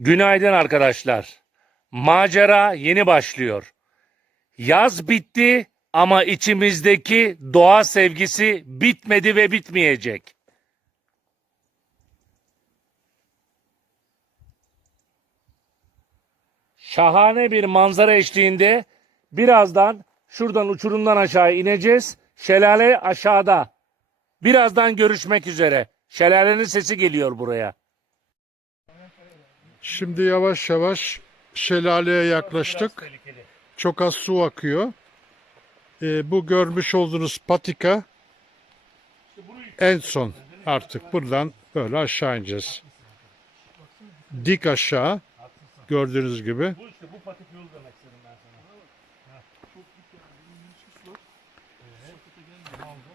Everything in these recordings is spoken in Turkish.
Günaydın arkadaşlar. Macera yeni başlıyor. Yaz bitti ama içimizdeki doğa sevgisi bitmedi ve bitmeyecek. Şahane bir manzara eşliğinde birazdan şuradan uçurumdan aşağı ineceğiz. Şelale aşağıda. Birazdan görüşmek üzere. Şelalenin sesi geliyor buraya. Şimdi yavaş yavaş şelaleye yaklaştık. Çok az su akıyor. Ee, bu görmüş olduğunuz patika en son artık buradan böyle aşağı ineceğiz. Dik aşağı gördüğünüz gibi. Bu patik yolu demek istedim ben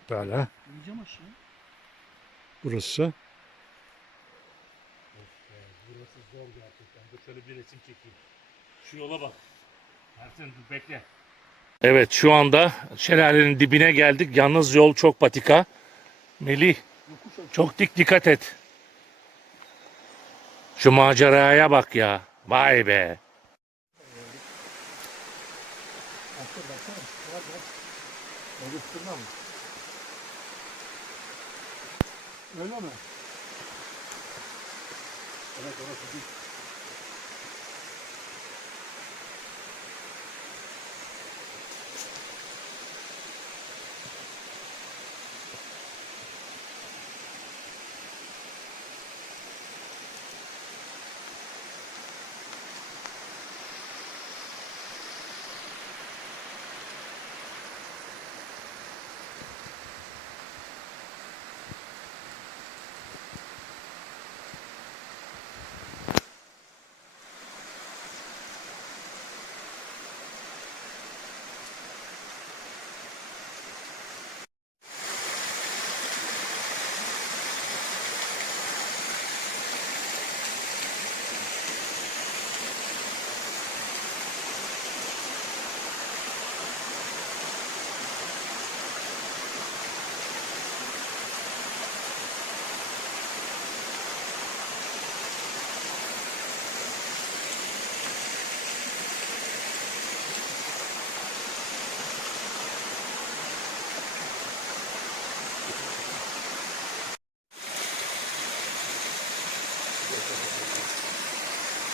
sana. Böyle. Burası zor gerçekten. Dur şöyle bir resim çekeyim. Şu yola bak. Ersin dur bekle. Evet şu anda şelalenin dibine geldik. Yalnız yol çok patika. Melih çok dik dikkat et. Şu maceraya bak ya. Vay be. Öyle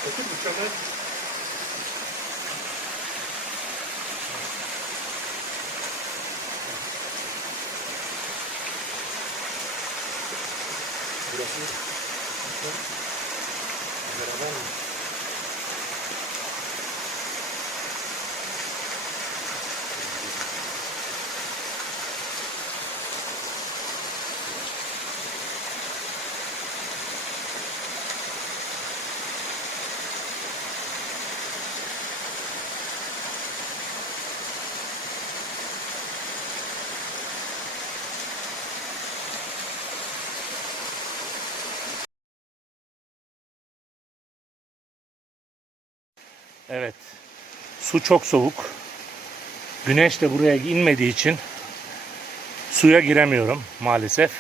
mi? Evet. Su çok soğuk. Güneş de buraya inmediği için suya giremiyorum maalesef.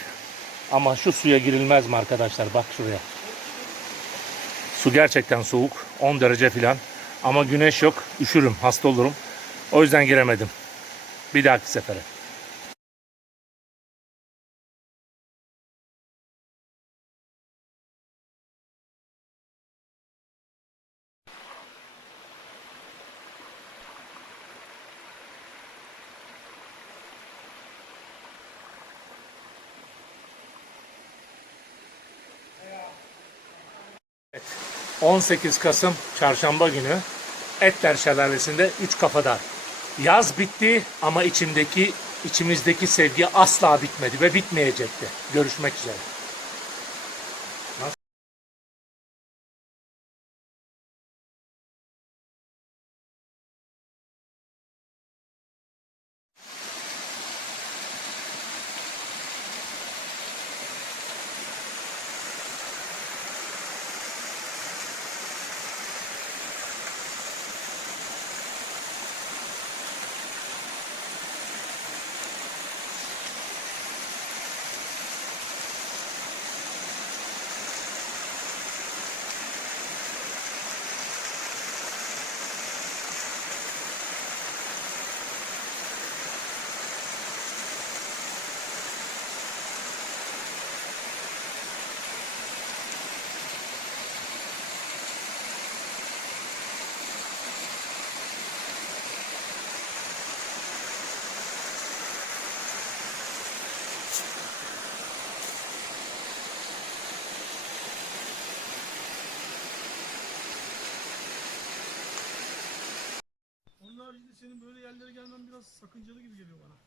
Ama şu suya girilmez mi arkadaşlar? Bak şuraya. Su gerçekten soğuk. 10 derece filan. Ama güneş yok. Üşürüm, hasta olurum. O yüzden giremedim. Bir dahaki sefere. Evet. 18 Kasım Çarşamba günü Etler Şelalesi'nde 3 kafadar. Yaz bitti ama içimdeki içimizdeki sevgi asla bitmedi ve bitmeyecekti. Görüşmek üzere. Senin böyle yerlere gelmen biraz sakıncalı gibi geliyor bana.